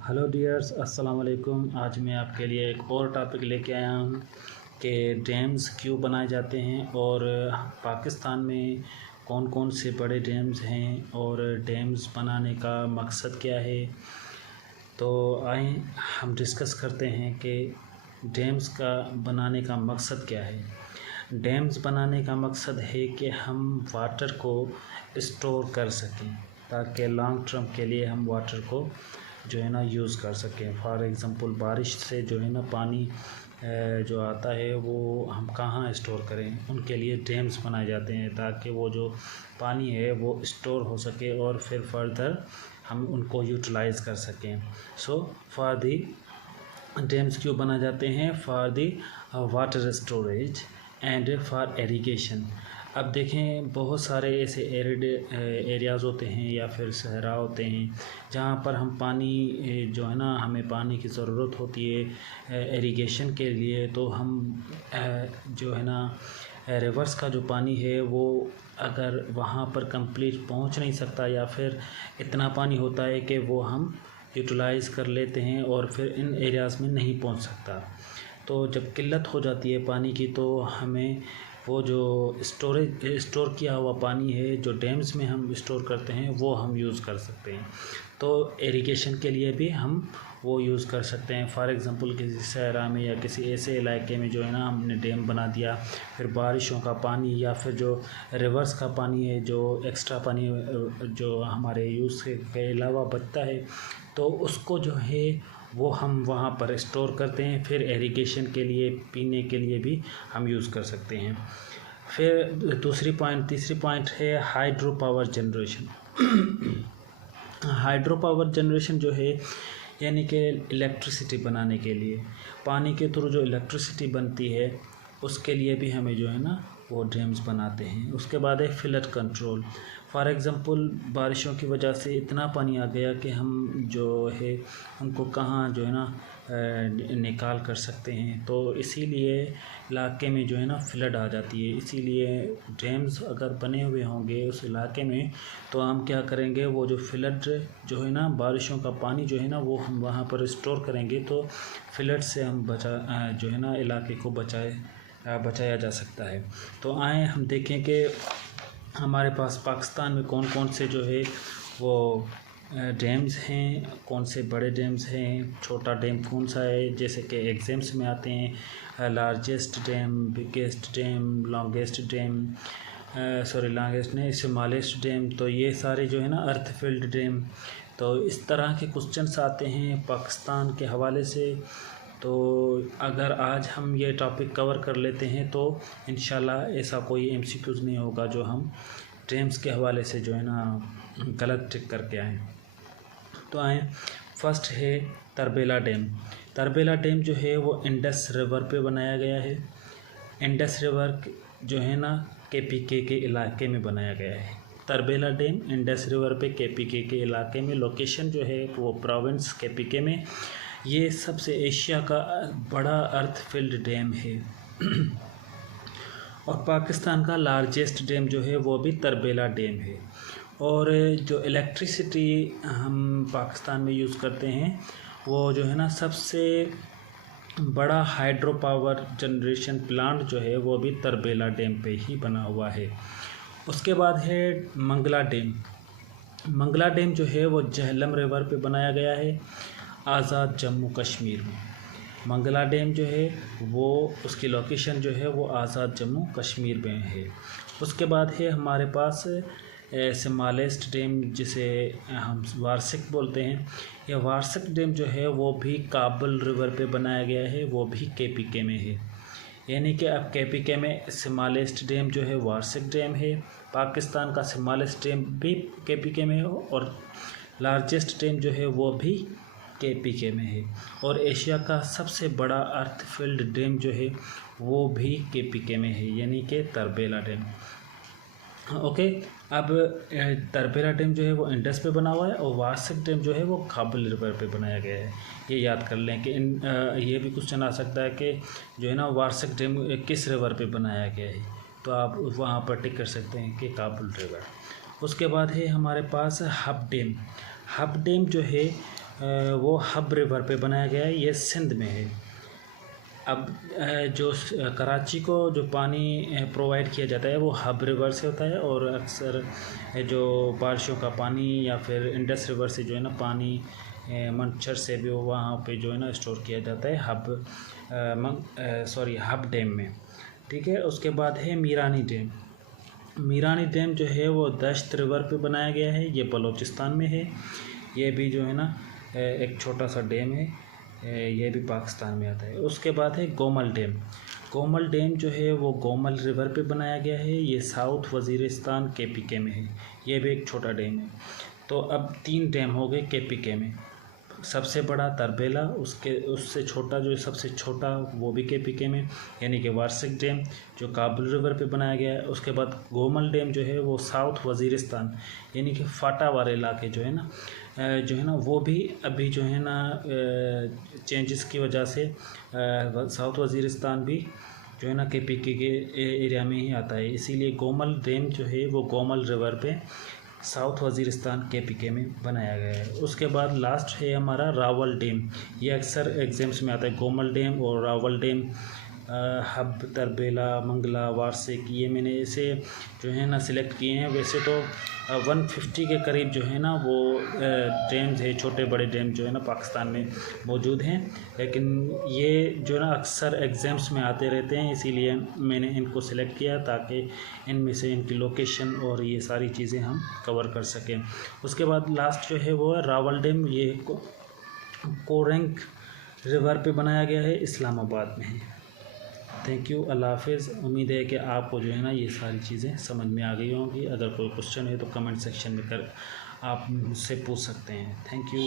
Hello dears, अस्सलाम वालेकुम। आज मैं आपके लिए एक और टॉपिक लेके आया हूँ कि डैम्स क्यों बनाए जाते हैं और पाकिस्तान में कौन कौन से बड़े डैम्स हैं और डैम्स बनाने का मकसद क्या है। तो आए हम डिस्कस करते हैं कि डैम्स का बनाने का मकसद क्या है। डैम्स बनाने का मकसद है कि हम वाटर को स्टोर कर सकें ताकि लॉन्ग टर्म के लिए हम वाटर को जो है ना यूज़ कर सकें। फॉर एग्ज़ाम्पल बारिश से जो है ना पानी जो आता है वो हम कहाँ स्टोर करें, उनके लिए डैम्स बनाए जाते हैं ताकि वो जो पानी है वो स्टोर हो सके और फिर फर्दर हम उनको यूटिलाइज़ कर सकें। सो फॉर दी डैम्स क्यों बनाए जाते हैं? For the water storage and for irrigation. अब देखें, बहुत सारे ऐसे एरिड एरियाज़ होते हैं या फिर सहरा होते हैं जहाँ पर हम पानी जो है ना, हमें पानी की ज़रूरत होती है इरिगेशन के लिए। तो हम जो है ना रिवर्स का जो पानी है वो अगर वहाँ पर कंप्लीट पहुँच नहीं सकता या फिर इतना पानी होता है कि वो हम यूटिलाइज़ कर लेते हैं और फिर इन एरियाज़ में नहीं पहुँच सकता। तो जब किल्लत हो जाती है पानी की तो हमें वो जो स्टोर किया हुआ पानी है जो डैम्स में हम स्टोर करते हैं वो हम यूज़ कर सकते हैं। तो इरिगेशन के लिए भी हम वो यूज़ कर सकते हैं। फॉर एग्ज़ाम्पल किसी सहरा में या किसी ऐसे इलाके में जो है ना हमने डैम बना दिया, फिर बारिशों का पानी या फिर जो रिवर्स का पानी है, जो एक्स्ट्रा पानी जो हमारे यूज़ के अलावा बचता है, तो उसको जो है वो हम वहाँ पर स्टोर करते हैं। फिर इरिगेशन के लिए, पीने के लिए भी हम यूज़ कर सकते हैं। फिर तीसरी पॉइंट है hydro power generation. Hydro power generation जो है यानी कि इलेक्ट्रिसिटी बनाने के लिए, पानी के थ्रू जो इलेक्ट्रिसिटी बनती है उसके लिए भी हमें जो है ना वो डैम्स बनाते हैं। उसके बाद है फ्लड कंट्रोल। फॉर एग्ज़ाम्पल बारिशों की वजह से इतना पानी आ गया कि हम जो है उनको कहाँ जो है ना निकाल कर सकते हैं, तो इसीलिए इलाके में जो है ना फ्लड आ जाती है। इसीलिए डैम्स अगर बने हुए होंगे उस इलाके में तो हम क्या करेंगे, वो जो फ्लड जो है ना, बारिशों का पानी जो है ना वो हम वहाँ पर स्टोर करेंगे तो फ्लड से हम जो है ना इलाके को बचाया जा सकता है। तो आए हम देखें कि हमारे पास पाकिस्तान में कौन कौन से जो है वो डैम्स हैं, कौन से बड़े डैम्स हैं, छोटा डैम कौन सा है। जैसे कि एग्ज़ाम्स में आते हैं largest dam, biggest dam, longest dam, longest नहीं, स्मॉलेस्ट डैम। तो ये सारे जो है ना अर्थ फिल्ड डैम। तो इस तरह के क्वेश्चंस आते हैं पाकिस्तान के हवाले से। तो अगर आज हम ये टॉपिक कवर कर लेते हैं तो इंशाल्लाह ऐसा कोई एमसीक्यूज़ नहीं होगा जो हम डैम्स के हवाले से जो है ना गलत टिक करके आएँ। तो आएँ, फर्स्ट है तरबेला डैम। तरबेला डैम जो है वो इंडस रिवर पे बनाया गया है। इंडस रिवर जो है ना केपीके के इलाके में बनाया गया है। तरबेला डैम इंडस रिवर पे केपीके के इलाके में, लोकेशन जो है वो प्रोविंस केपीके में। ये सबसे एशिया का बड़ा अर्थ फिल्ड डैम है। और पाकिस्तान का लार्जेस्ट डैम जो है वो भी तरबेला डैम है। और जो इलेक्ट्रिसिटी हम पाकिस्तान में यूज़ करते हैं वो जो है ना सबसे बड़ा हाइड्रो पावर जनरेशन प्लांट जो है वो भी तरबेला डैम पे ही बना हुआ है। उसके बाद है मंगला डैम। मंगला डैम जो है वो झेलम रिवर पे बनाया गया है, आज़ाद जम्मू कश्मीर में। मंगला डैम जो है वो उसकी लोकेशन जो है वो आज़ाद जम्मू कश्मीर में है। उसके बाद है हमारे पास स्मॉलेस्ट डैम, जिसे हम वार्सिक बोलते हैं। यह वार्सिक डैम जो है वो भी काबुल रिवर पे बनाया गया है, वो भी केपीके में है। यानी कि अब केपीके में स्मॉलेस्ट डैम जो है वार्सिक डैम है, पाकिस्तान का स्मॉलेस्ट डैम भी केपीके में है और लार्जेस्ट डैम जो है वो भी केपीके में है। और एशिया का सबसे बड़ा अर्थ फिल्ड डैम जो है वो भी केपीके में है, यानी कि तरबेला डैम। ओके, अब तरबेला डैम जो है वो इंडस पे बना हुआ है और वार्सिक डैम जो है वो काबुल रिवर पे बनाया गया है। ये याद कर लें कि ये भी क्वेश्चन आ सकता है कि जो है ना वार्सिक डैम किस रिवर पे बनाया गया है, तो आप वहाँ पर टिक कर सकते हैं कि काबुल रिवर। उसके बाद है हमारे पास हब डैम। हब डैम जो है वो हब रिवर पे बनाया गया है, ये सिंध में है। अब जो कराची को जो पानी प्रोवाइड किया जाता है वो हब रिवर से होता है, और अक्सर जो बारिशों का पानी या फिर इंडस रिवर से जो है ना पानी मंचर से भी वहाँ पे जो है ना स्टोर किया जाता है हब डैम में। ठीक है, उसके बाद है मीरानी डैम। मीरानी डैम जो है वो दश्त रिवर पे बनाया गया है, ये बलूचिस्तान में है। ये भी जो है ना एक छोटा सा डैम है, ये भी पाकिस्तान में आता है। उसके बाद है गोमल डैम। गोमल डैम जो है वो गोमल रिवर पे बनाया गया है, ये साउथ वज़ीरिस्तान KPK में है, ये भी एक छोटा डैम है। तो अब 3 डैम हो गए KPK में। सबसे बड़ा तरबेला, उससे छोटा जो सबसे छोटा वो भी KPK में, यानी कि वार्सिक डैम जो काबुल रिवर पे बनाया गया है। उसके बाद गोमल डैम जो है वो साउथ वज़ीरिस्तान यानी कि फाटा वाले इलाके जो है ना वो भी अभी जो है ना चेंजेस की वजह से साउथ वज़ीरिस्तान भी जो है ना KPK के एरिया में ही आता है। इसीलिए गोमल डैम जो है वो गोमल रिवर पे साउथ वज़ीरिस्तान KPK में बनाया गया है। उसके बाद लास्ट है हमारा रावल डैम, ये अक्सर एग्जाम्स में आता है। गोमल डैम और रावल डैम, हब, तरबेला, मंगला, वार्सिक, ये मैंने इसे जो है ना सिलेक्ट किए हैं। वैसे तो 150 के करीब जो है ना वो डैम्स है, छोटे बड़े डैम जो है ना पाकिस्तान में मौजूद हैं, लेकिन ये जो है ना अक्सर एग्ज़ाम्स में आते रहते हैं, इसीलिए मैंने इनको सिलेक्ट किया ताकि इनमें से इनकी लोकेशन और ये सारी चीज़ें हम कवर कर सकें। उसके बाद लास्ट जो है वो है रावल डैम, ये कोरेंग रिवर पे बनाया गया है, इस्लामाबाद में है। थैंक यू, अल्लाह हाफिज़। उम्मीद है कि आपको जो है ना ये सारी चीज़ें समझ में आ गई होंगी। अगर कोई क्वेश्चन है तो कमेंट सेक्शन में आप मुझसे पूछ सकते हैं। Thank you.